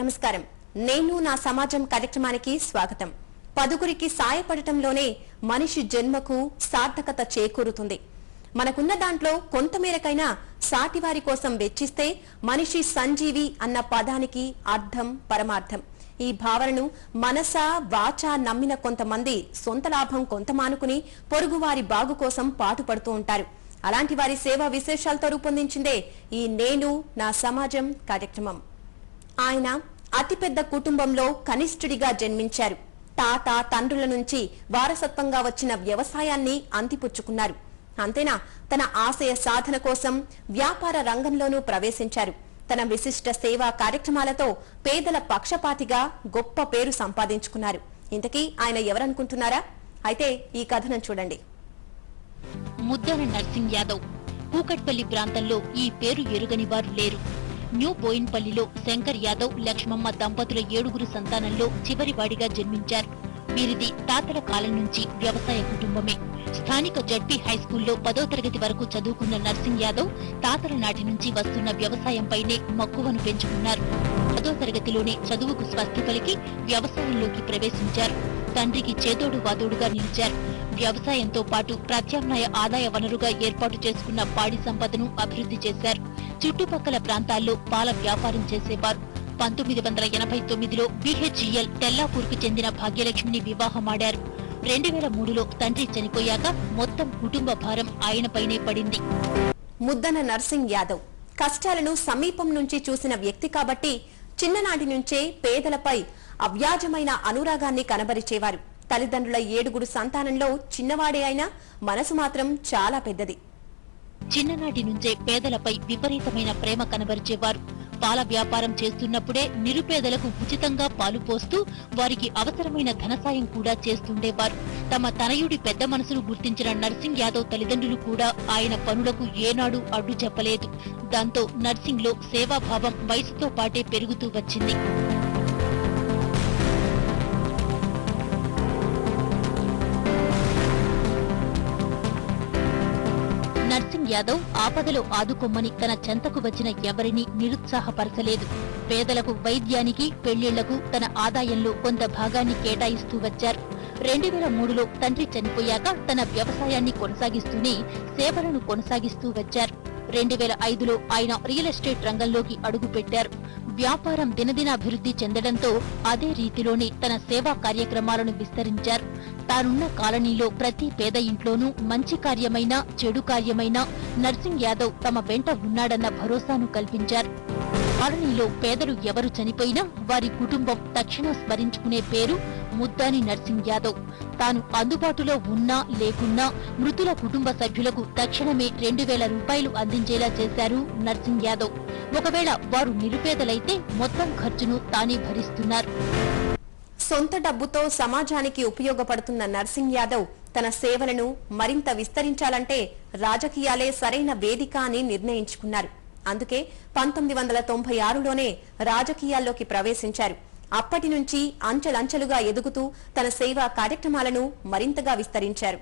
నమస్కారం. నేను నా సమాజం కార్యక్రమానికి స్వాగతం. పదుగురికి సాయపడటంలోనే మనిషి జన్మకు సార్థకత చేకూరుతుంది. మనకున్న దాంట్లో కొంతమేరకైనా సాటివారి కోసం వెచ్చిస్తే మనిషి సంజీవి అన్న పదానికి అర్థం పరమార్థం. ఈ భావనను మనసా వాచా నమ్మిన కొంతమంది సొంత లాభం కొంత మానుకుని పొరుగువారి బాగు కోసం పాటుపడుతూ ఉంటారు. అలాంటి వారి సేవా విశేషాలతో రూపొందించిందే ఈ నేను నా సమాజం కార్యక్రమం. ఆయన అతిపెద్ద కుటుంబంలో కనిష్ఠుడిగా జన్మించారు. తాత తండ్రుల నుంచి వారసత్వంగా వచ్చిన వ్యవసాయాన్ని అంతిపుచ్చుకున్నారు. అంతేనా, తన ఆశయ సాధన కోసం వ్యాపార రంగంలోనూ ప్రవేశించారు. తన విశిష్ట సేవా కార్యక్రమాలతో పేదల పక్షపాతిగా గొప్ప పేరు సంపాదించుకున్నారు. ఇంతకీ ఆయన ఎవరనుకుంటున్నారా? అయితే ఈ కథనం చూడండి. ముద్దన నర్సింగ్ యాదవ్. కూకట్పల్లి ప్రాంతంలో ఈ పేరు ఎరుగని వారు లేరు. న్యూ బోయిన్పల్లిలో శంకర్ యాదవ్, లక్ష్మమ్మ దంపతుల 7గురు సంతానంలో చివరివాడిగా జన్మించారు. వీరిది తాతల కాలం నుంచి వ్యవసాయ కుటుంబమే. స్థానిక జడ్పీ హైస్కూల్లో 10వ తరగతి వరకు చదువుకున్న నర్సింగ్ యాదవ్ తాతల నాటి నుంచి వస్తున్న వ్యవసాయంపైనే మక్కువను పెంచుకున్నారు. 10వ తరగతిలోనే చదువుకు స్వస్తి పలికి వ్యవసాయంలోకి ప్రవేశించారు. తండ్రికి చేదోడు వాదోడుగా నిలిచారు. వ్యవసాయంతో పాటు ప్రత్యామ్నాయ ఆదాయ వనరుగా ఏర్పాటు చేసుకున్న పాడి సంపదను అభివృద్ధి చేశారు. చుట్టుపక్కల ప్రాంతాల్లో పాల వ్యాపారం చేసేవారు. 1989లో BHEL తెల్లాపూర్కు చెందిన భాగ్యలక్ష్మిని వివాహమాడారు. 2003లో తండ్రి చనిపోయాక మొత్తం కుటుంబ భారం ఆయనపైనే పడింది. ముద్దన నర్సింగ్ యాదవ్ కష్టాలను సమీపం నుంచి చూసిన వ్యక్తి కాబట్టి చిన్ననాటి నుంచే పేదలపై అవ్యాజమైన అనురాగాన్ని కనబరిచేవారు. తల్లిదండ్రుల 7గురు సంతానంలో చిన్నవాడే అయినా మనసు మాత్రం చాలా పెద్దది. చిన్ననాటి నుంచే పేదలపై విపరీతమైన ప్రేమ కనబరిచేవారు. పాల వ్యాపారం చేస్తున్నప్పుడే నిరుపేదలకు ఉచితంగా పాలు పోస్తూ వారికి అవసరమైన ధనసాయం కూడా చేస్తుండేవారు. తమ తనయుడి పెద్ద మనసును గుర్తించిన నర్సింగ్ యాదవ్ తల్లిదండ్రులు కూడా ఆయన పనులకు ఏనాడు అడ్డు చెప్పలేదు. దాంతో నర్సింగ్ లో సేవాభావం వయసుతో పాటే పెరుగుతూ వచ్చింది. నర్సింగ్ యాదవ్ ఆపదలో ఆదుకొమ్మని తన చెంతకు వచ్చిన ఎవరినీ నిరుత్సాహపరచలేదు. పేదలకు వైద్యానికి, పెళ్లిళ్లకు తన ఆదాయంలో కొంత భాగాన్ని కేటాయిస్తూ వచ్చారు. 2003లో తండ్రి చనిపోయాక తన వ్యవసాయాన్ని కొనసాగిస్తూనే సేవలను కొనసాగిస్తూ వచ్చారు. 2005లో ఆయన రియల్ ఎస్టేట్ రంగంలోకి అడుగుపెట్టారు. వ్యాపారం దినదినాభివృద్ధి చెందడంతో అదే రీతిలోనే తన సేవా కార్యక్రమాలను విస్తరించారు. తానున్న కాలనీలో ప్రతి పేద ఇంట్లోనూ మంచి కార్యమైనా చెడు కార్యమైనా నర్సింగ్ యాదవ్ తమ వెంట ఉన్నాడన్న భరోసాను కల్పించారు. కాలనీలో పేదలు ఎవరు చనిపోయినా వారి కుటుంబం తక్షణం స్మరించుకునే పేరు ముద్దాని నర్సింగ్ యాదవ్. తాను అందుబాటులో ఉన్నా లేకున్నా మృతుల కుటుంబ సభ్యులకు తక్షణమే 2000 రూపాయలు అందించేలా చేశారు నర్సింగ్ యాదవ్. ఒకవేళ వారు నిరుపేదలైతే మొత్తం ఖర్చును తానే భరిస్తున్నారు. సొంత డబ్బుతో సమాజానికి ఉపయోగపడుతున్న నర్సింగ్ యాదవ్ తన సేవలను మరింత విస్తరించాలంటే రాజకీయాలే సరైన వేదిక అని నిర్ణయించుకున్నారు. అందుకే 1996లోనే రాజకీయాల్లోకి ప్రవేశించారు. అప్పటి నుంచి అంచెలంచెలుగా ఎదుగుతూ తన సేవా కార్యక్రమాలను మరింతగా విస్తరించారు.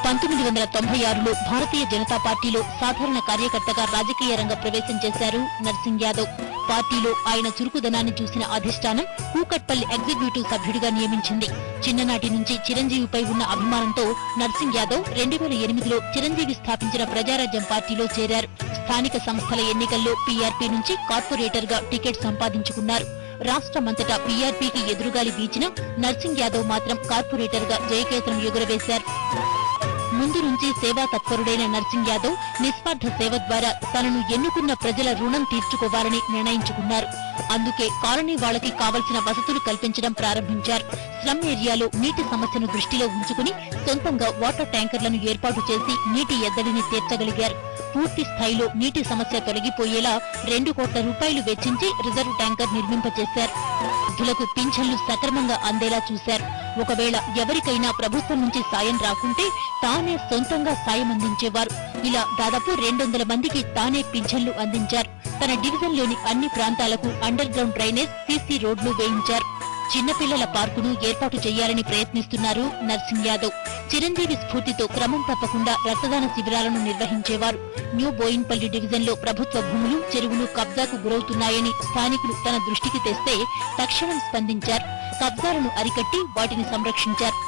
1996లో భారతీయ జనతా పార్టీలో సాధారణ కార్యకర్తగా రాజకీయ రంగ ప్రవేశం చేశారు నర్సింగ్ యాదవ్. పార్టీలో ఆయన చురుకుదనాన్ని చూసిన అధిష్టానం కూకట్పల్లి ఎగ్జిక్యూటివ్ సభ్యుడిగా నియమించింది. చిన్ననాటి నుంచి చిరంజీవిపై ఉన్న అభిమానంతో నర్సింగ్ యాదవ్ 2008లో చిరంజీవి స్థాపించిన ప్రజారాజ్యం పార్టీలో చేరారు. స్థానిక సంస్థల ఎన్నికల్లో PRP నుంచి కార్పొరేటర్ గా టికెట్ సంపాదించుకున్నారు. రాష్ట్రమంతటా PRPకి ఎదురుగాలి వీచిన నర్సింగ్ యాదవ్ మాత్రం కార్పొరేటర్ గా జయకేతనం ఎగురవేశారు. ముందు నుంచి సేవా తత్పరుడైన నర్సింగ్ యాదవ్ నిస్వార్థ సేవ ద్వారా తనను ఎన్నుకున్న ప్రజల రుణం తీర్చుకోవాలని నిర్ణయించుకున్నారు. అందుకే కాలనీ వాళ్లకి కావలసిన వసతులు కల్పించడం ప్రారంభించారు. స్లమ్ ఏరియాలో నీటి సమస్యను దృష్టిలో ఉంచుకుని సొంతంగా వాటర్ ట్యాంకర్లను ఏర్పాటు చేసి నీటి ఎద్దడిని తీర్చగలిగారు. పూర్తి స్థాయిలో నీటి సమస్య తొలగిపోయేలా 2 కోట్ల రూపాయలు వెచ్చించి రిజర్వ్ ట్యాంకర్ నిర్మింపచేశారు. వృద్ధులకు పింఛన్లు సక్రమంగా అందేలా చూశారు. ఒకవేళ ఎవరికైనా ప్రభుత్వం నుంచి సాయం రాకుంటే తానే సొంతంగా సాయం అందించేవారు. ఇలా దాదాపు 200 మందికి తానే పింఛన్లు అందించారు. తన డివిజన్లోని అన్ని ప్రాంతాలకు అండర్ గ్రౌండ్ డ్రైనేజ్, CC రోడ్లు వేయించారు. చిన్నపిల్లల పార్కును ఏర్పాటు చేయాలని ప్రయత్నిస్తున్నారు నర్సింగ్ యాదవ్. చిరంజీవి స్ఫూర్తితో క్రమం తప్పకుండా రక్తదాన శిబిరాలను నిర్వహించేవారు. న్యూ బోయిన్పల్లి డివిజన్లో ప్రభుత్వ భూములు, చెరువులు కబ్జాకు గురవుతున్నాయని స్థానికులు తన దృష్టికి తెస్తే తక్షణం స్పందించారు. కబ్జాలను అరికట్టి వాటిని సంరక్షించారు.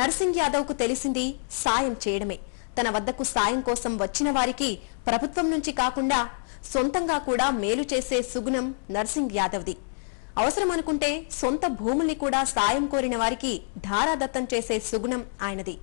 నర్సింగ్ యాదవ్ కు తెలిసింది సాయం చేయడమే. తన వద్దకు సాయం కోసం వచ్చిన వారికి ప్రభుత్వం నుంచి కాకుండా సొంతంగా కూడా మేలు చేసే సుగుణం నర్సింగ్ యాదవ్ది. అవసరం అనుకుంటే సొంత భూముల్ని కూడా సాయం కోరిన వారికి ధారాదత్తం చేసే సుగుణం ఆయనది.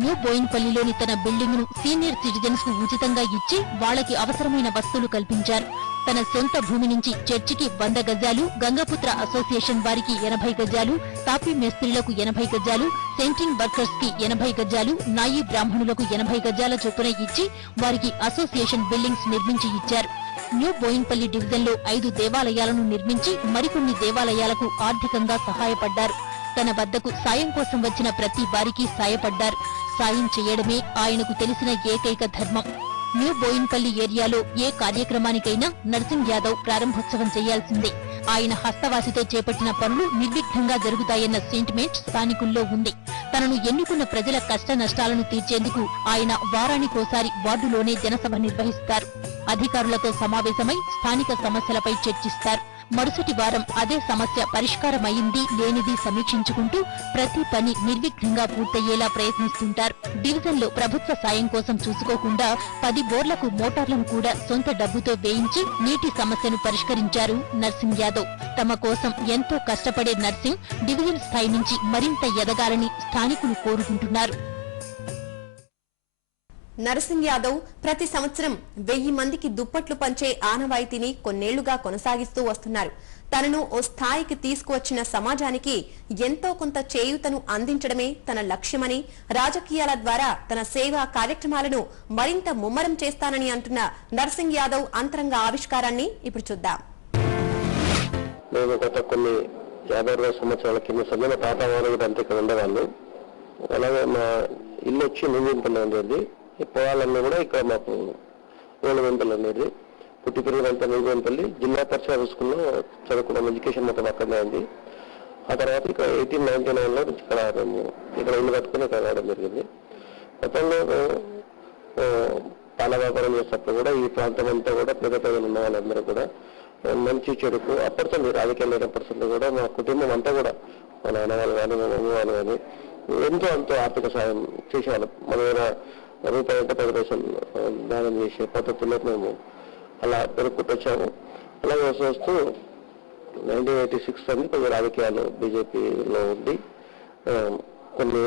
న్యూ బోయిన్పల్లిలోని తన బిల్డింగ్ ను సీనియర్ సిటిజన్స్ కు ఉచితంగా ఇచ్చి వాళ్లకి అవసరమైన వస్తువులు కల్పించారు. తన సొంత భూమి నుంచి చర్చికి 100 గజాలు, గంగపుత్ర అసోసియేషన్ వారికి 80 గజాలు, తాపీ మేస్త్రీలకు 80 గజాలు, సెంట్రింగ్ వర్కర్స్ కి 80 గజాలు, నాయీ బ్రాహ్మణులకు 80 గజాల చొప్పున ఇచ్చి వారికి అసోసియేషన్ బిల్డింగ్స్ నిర్మించి ఇచ్చారు. న్యూ బోయిన్పల్లి డివిజన్ లో 5 దేవాలయాలను నిర్మించి మరికొన్ని దేవాలయాలకు ఆర్థికంగా సహాయపడ్డారు. తన వద్దకు సాయం కోసం వచ్చిన ప్రతి వారికి సాయపడ్డారు. సాయం చేయడమే ఆయనకు తెలిసిన ఏకైక ధర్మం. న్యూ బోయిన్పల్లి ఏరియాలో ఏ కార్యక్రమానికైనా నర్సింగ్ యాదవ్ ప్రారంభోత్సవం చేయాల్సిందే. ఆయన హస్తవాసితో చేపట్టిన పనులు నిర్విఘ్నంగా జరుగుతాయన్న సెంటిమెంట్ స్థానికుల్లో ఉంది. తనను ఎన్నుకున్న ప్రజల కష్ట నష్టాలను తీర్చేందుకు ఆయన వారానికోసారి వార్డులోనే జనసభ నిర్వహిస్తారు. అధికారులతో సమావేశమై స్థానిక సమస్యలపై చర్చిస్తారు. మరుసటి వారం అదే సమస్య పరిష్కారమైంది లేనిది సమీక్షించుకుంటూ ప్రతి పని నిర్విఘ్నంగా పూర్తయ్యేలా ప్రయత్నిస్తుంటారు. డివిజన్ లో ప్రభుత్వ సాయం కోసం చూసుకోకుండా 10 బోర్లకు మోటార్లను కూడా సొంత డబ్బుతో వేయించి నీటి సమస్యను పరిష్కరించారు నర్సింగ్ యాదవ్. తమ కోసం ఎంతో కష్టపడే నర్సింగ్ డివిజన్ స్థాయి నుంచి మరింత ఎదగాలని స్థానికులు కోరుకుంటున్నారు. నర్సింగ్ యాదవ్ ప్రతి సంవత్సరం 1000 మందికి దుప్పట్లు పంచే ఆనవాయితీని కొన్నేళ్లుగా కొనసాగిస్తూ వస్తున్నారు. తనను ఓ స్థాయికి తీసుకువచ్చిన సమాజానికి ఎంతో కొంత చేయూతను అందించడమే తన లక్ష్యమని, రాజకీయాల ద్వారా తన సేవా కార్యక్రమాలను మరింత ముమ్మరం చేస్తానని అంటున్న నర్సింగ్ యాదవ్ అంతరంగ ఆవిష్కారాన్ని ఇప్పుడు చూద్దాం. నేను గత కొన్ని 50 సంవత్సరాల కింద సజ్జన తాత వారు అంతా ఇక్కడ ఉండేవాళ్ళు. అలాగే మా ఇల్లు వచ్చి నూనెంపల్లి ఉండేది. ఈ పొలాలన్నీ కూడా ఇక్కడ మాకు నూనెంపల్లి ఉండేది. పుట్టి పెరిగినంత నూనెంపల్లి జిల్లా పరిషత్ స్కూల్లో చదువుకున్నాం. ఎడ్యుకేషన్ మొత్తం అక్కడనే ఉంది. ఆ తర్వాత ఇక్కడ 1899లో ఇక్కడ మేము ఇక్కడ ఇల్లు కట్టుకుని ఇక్కడ రావడం జరిగింది. గతంలో పాల వ్యాపారం చేసేటప్పుడు కూడా ఈ ప్రాంతం అంతా కూడా పేద ప్రజలు ఉన్న వాళ్ళందరూ కూడా మంచి చెడుకు అప్పటితో రాజకీయాలు లేనప్పటితో కూడా మా కుటుంబం అంతా కూడా మా నాన్న వాళ్ళు కానీ మా మమ్మీ వాళ్ళు కానీ ఎంతో ఆర్థిక సాయం చేసేవాళ్ళం. మన దగ్గర రూపాయి 10 పైసలు దానం చేసే పద్ధతుల్లో మేము అలా పెరుగుకుంటూ వచ్చాము. అలాగే వస్తూ 1986 అని కొన్ని రాజకీయాలు బీజేపీలో ఉండి కొన్ని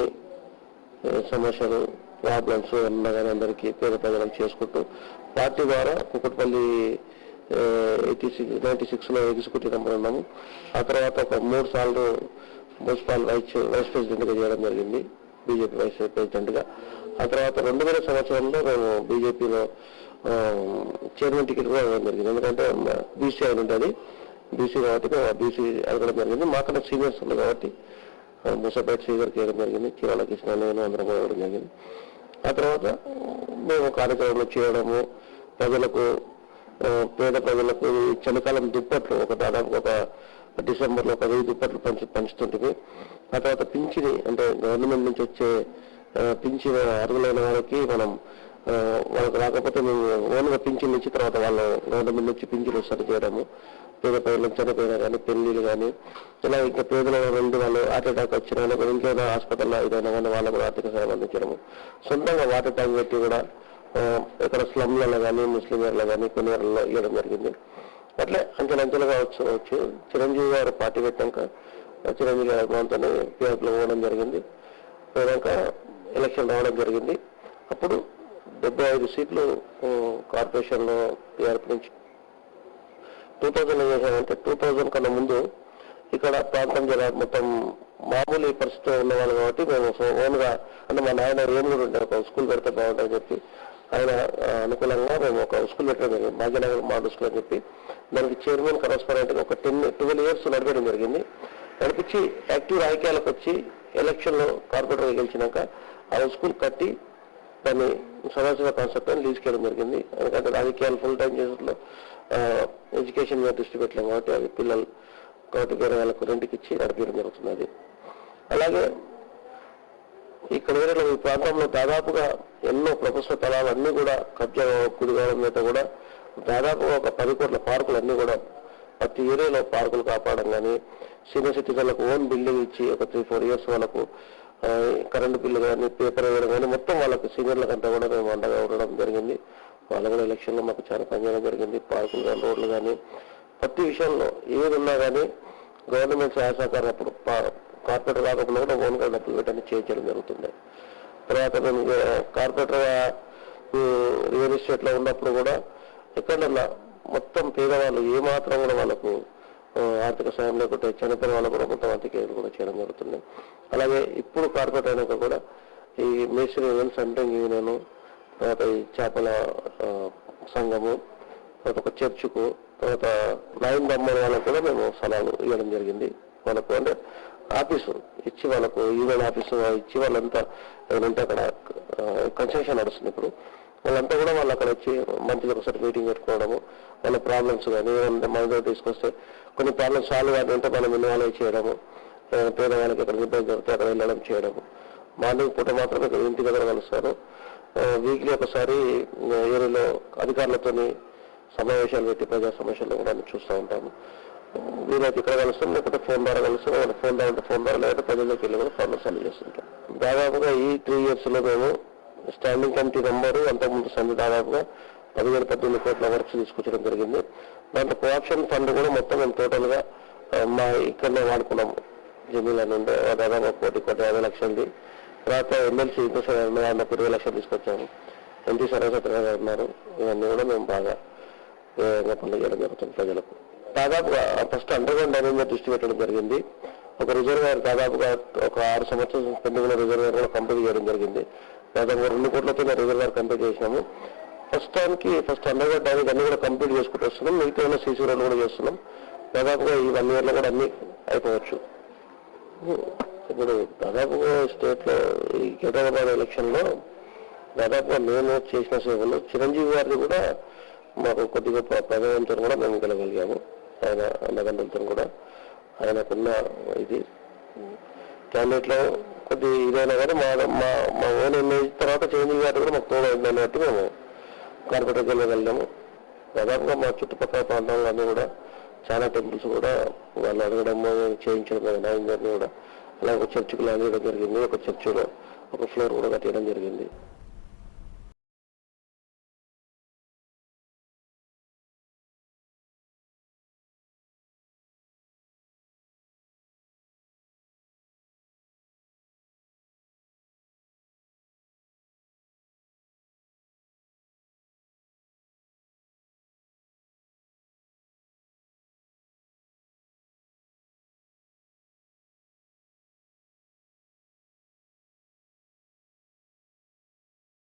సమస్యలు ప్రాబ్లమ్స్ ఉన్నా కానీ అందరికీ పేద ప్రజలకు చేసుకుంటూ పార్టీ ద్వారా కుకట్పల్లి 96లో ఎగ్జిక్యూటివ్ మెంబర్ ఉన్నాము. ఆ తర్వాత ఒక 3 సార్లు మున్సిపల్ వైస్ ప్రెసిడెంట్గా చేయడం జరిగింది, బీజేపీ వైస్ ప్రెసిడెంట్గా. ఆ తర్వాత 2000 సంవత్సరంలో మేము బీజేపీలో చైర్మన్ టికెట్ కూడా ఇవ్వడం జరిగింది. ఎందుకంటే బీసీ అయిన ఉంటుంది, బీసీ కాబట్టి మేము బీసీ అడగడం జరిగింది. మాకన్నా సీనియర్స్ ఉంది కాబట్టి ముసాపేట శ్రీగారికి వేయడం జరిగింది, చీరాల కృష్ణ నేను అందరం కూడా ఇవ్వడం జరిగింది. ఆ తర్వాత మేము కార్యక్రమాలు చేయడము, ప్రజలకు పేద ప్రజలకు చలికాలం దుప్పట్లు దాదాపు ఒక డిసెంబర్లో 10,000 దుప్పట్లు పంచుతుంటుంది. ఆ తర్వాత పింఛని అంటే గవర్నమెంట్ నుంచి వచ్చే పింఛన్ అర్హులైన వాళ్ళకి మనం వాళ్ళకి రాకపోతే మేము ఓన్గా పింఛన్ ఇచ్చిన తర్వాత వాళ్ళు గవర్నమెంట్ నుంచి పింఛన్ సరి చేయడము, పేద ప్రజలకు చనిపోయినా కానీ పెళ్లిళ్ళు కానీ ఇలా ఇంకా పేదల నుండి వాళ్ళు హార్ట్ అటాక్ వచ్చిన వాళ్ళకి ఇంకేదో హాస్పిటల్లో ఏదైనా కానీ వాళ్ళకు ఆర్థిక సహాయం అందించడము, సొంతంగా వాటర్ ట్యాంక్ పెట్టి కూడా ఇక్కడ స్లమ్లలో కానీ ముస్లింలలో కానీ కొన్ని వాళ్ళలో ఇవ్వడం జరిగింది. అట్లే అంచెలంచెలుగా వచ్చు. చిరంజీవి గారు పార్టీ పెట్టాక చిరంజీవి గారి ప్రాంతాన్ని పిఆర్లో పోవడం జరిగింది. పోయాక ఎలక్షన్ రావడం జరిగింది. అప్పుడు 75 సీట్లు కార్పొరేషన్లో టీఆర్పీ నుంచి 2000 ఏం చేశామంటే 2000 కన్నా ముందు ఇక్కడ ప్రాంతం మొత్తం మామూలు పరిస్థితిలో ఉన్నవాళ్ళు కాబట్టి మేము ఓన్గా అంటే మా నాయన ఏం కూడా ఉంటారు ఒక స్కూల్ పెడితే బాగుంటుందని చెప్పి ఆయన అనుకూలంగా మేము ఒక స్కూల్ పెట్టడం జరిగింది, భాగ్యనగర్ మోడల్ స్కూల్ అని చెప్పి. దానికి చైర్మన్ కరస్పాండెంట్గా ఒక 12 ఇయర్స్ నడపడం జరిగింది. నడిపించి యాక్టివ్ రాజకీయాలకు వచ్చి ఎలక్షన్లో కార్పొరేటర్గా గెలిచినాక ఆ స్కూల్ కట్టి దాన్ని సదాశివ కాన్సెప్ట్ అని తీసుకెళ్ళడం జరిగింది. ఎందుకంటే రాజకీయాలు ఫుల్ టైం చేసేట్లో ఎడ్యుకేషన్ మీద దృష్టి పెట్టలేము కాబట్టి అది పిల్లలు కాబట్టి వేరే వాళ్ళకు రెంట్కి ఇచ్చి నడిపించడం జరుగుతున్నది. అలాగే ఇక్కడ ఏరియాలో ఈ ప్రాంతంలో దాదాపుగా ఎన్నో ప్రభుత్వ స్థలాలన్నీ కూడా కబ్జా గురి కావడం మీద కూడా దాదాపుగా ఒక 10 కోట్ల పార్కులు అన్నీ కూడా ప్రతి ఏరియాలో పార్కులు కాపాడడం కానీ, సీనియర్ సిటిజన్లకు ఓన్ బిల్డింగ్ ఇచ్చి ఒక 3-4 ఇయర్స్ వాళ్ళకు కరెంటు బిల్లు కానీ, పేపర్ వేయడం కానీ మొత్తం వాళ్ళకి సీనియర్లకంతా కూడా మేము అండగా ఉండడం జరిగింది. వాళ్ళు కూడా ఎలక్షన్లో మాకు చాలా పనిచేయడం జరిగింది. పార్కులు కానీ, రోడ్లు కానీ, ప్రతి విషయంలో ఏది ఉన్నా కానీ గవర్నమెంట్ సహాయ సహకారం అప్పుడు కార్పొరేటర్ రాకపోయినా కూడా ఓన్గా డబ్బులు పెట్టని చేయించడం జరుగుతుంది. తర్వాత మేము కార్పొరేటర్గా రియల్ ఎస్టేట్లో ఉన్నప్పుడు కూడా ఎక్కడన్నా మొత్తం పేదవాళ్ళు ఏమాత్రం కూడా వాళ్ళకు ఆర్థిక సాయం లేకుంటే చనిపోయిన వాళ్ళు కూడా మొత్తం ఆర్థిక కూడా చేయడం జరుగుతుంది. అలాగే ఇప్పుడు కార్పొరేట్ అయినాక కూడా ఈ మేస్త్రి యూనియన్, సెంట్రింగ్ యూనియన్, తర్వాత ఈ చేపల సంఘము, తర్వాత ఒక చర్చుకు, తర్వాత లైన్ బొమ్మల వాళ్ళకు కూడా మేము స్థలాలు ఇవ్వడం జరిగింది. వాళ్ళకు అంటే ఆఫీసు ఇచ్చి వాళ్ళకు యూనియన్ ఆఫీసు ఇచ్చి వాళ్ళంతా ఏమంటే అక్కడ కన్స్ట్రక్షన్ నడుస్తుంది. ఇప్పుడు వాళ్ళంతా కూడా వాళ్ళు అక్కడ వచ్చి మంత్లీ ఒకసారి మీటింగ్ పెట్టుకోవడము, వాళ్ళ ప్రాబ్లమ్స్ కానీ ఏమంటే మన దగ్గర తీసుకొస్తే కొన్ని ప్రాబ్లమ్స్ సాల్వ్ కాదంటే మనం ఇన్వాల్వ్ చేయడము, పేదవాళ్ళకి ఎక్కడ ఇబ్బంది జరిగితే అక్కడ వెళ్ళడం చేయడము. మార్నింగ్ పూట మాత్రం ఇక్కడ ఇంటి దగ్గర కలుస్తారు. వీక్లీ ఒకసారి ఏరియాలో అధికారులతో సమావేశాలు పెట్టి ప్రజా సమస్యలు కూడా చూస్తూ ఉంటాము. వీలైతే ఇక్కడ కలుస్తాం, లేకపోతే ఫోన్ ద్వారా కలుస్తాం. వాళ్ళ ఫోన్ ద్వారా లేకపోతే ప్రజల్లోకి వెళ్ళి కూడా ఫోన్లో సాల్వ్ చేస్తుంటాం. దాదాపుగా ఈ 3 yearsలో మేము స్టాండింగ్ కమిటీ నెంబరు అంతకుముందు సంధి దాదాపుగా 17-18 కోట్ల వర్క్స్ తీసుకొచ్చడం జరిగింది. దాంట్లో కోఆప్షన్ ఫండ్ కూడా మొత్తం మేము టోటల్గా మా ఇక్కడనే వాడుకున్నాము. జమీల నుండి దాదాపు 1,50 లక్షలది. తర్వాత ఎమ్మెల్సీ ఇంకోసారి 20 లక్షలు తీసుకొచ్చాము. ఎంపీ సరస్వతి గారు ఉన్నారు. ఇవన్నీ కూడా మేము బాగా పనులు చేయడం జరుగుతుంది ప్రజలకు. దాదాపుగా ఫస్ట్ అండర్గ్రౌండ్ డ్రైనేజ్ మీద దృష్టి పెట్టడం జరిగింది. ఒక రిజర్వేర్ దాదాపుగా ఒక 6 సంవత్సరాల పెండింగ్ రిజర్వేర్ కూడా కంప్లీట్ చేయడం జరిగింది. దాదాపు 2 కోట్లతో రిజర్వేర్ కంప్లీట్ చేసినాము. ఫస్ట్ అండర్గ్రౌండ్ డ్రైనేజ్ అన్ని కూడా కంప్లీట్ చేసుకుంటూ వస్తున్నాం. మిగతా సీసీ రోడ్లు కూడా చేస్తున్నాం. దాదాపుగా ఈ 1 yearలో కూడా అన్ని అయిపోవచ్చు. ఇప్పుడు దాదాపుగా స్టేట్లో ఈ హైదరాబాద్ ఎలక్షన్లో దాదాపుగా మేము చేసిన సేవలు చిరంజీవి గారిని కూడా మాకు కొద్దిగా ప్రభావంతో కూడా మేము గెలగలిగాము. ఆయన అన్నగంటలతో కూడా ఆయనకున్న ఇది క్యాండిడేట్లో కొద్ది ఇదైనా కానీ మా ఓన్ ఇమేజ్ తర్వాత చిరంజీవి గారు కూడా మాకు తోడైందని బట్టి మేము కార్పొరేట్ వెళ్ళగలిగాము. దాదాపుగా మా చుట్టుపక్కల ప్రాంతాల్లో అన్నీ కూడా చాలా టెంపుల్స్ కూడా వాళ్ళు అడగడము చేయించడం అయిందని కూడా అలాగే ఒక చర్చికి ల్యాండ్ చేయడం జరిగింది. ఒక చర్చిలో ఒక ఫ్లోర్ కూడా కట్టేయడం జరిగింది.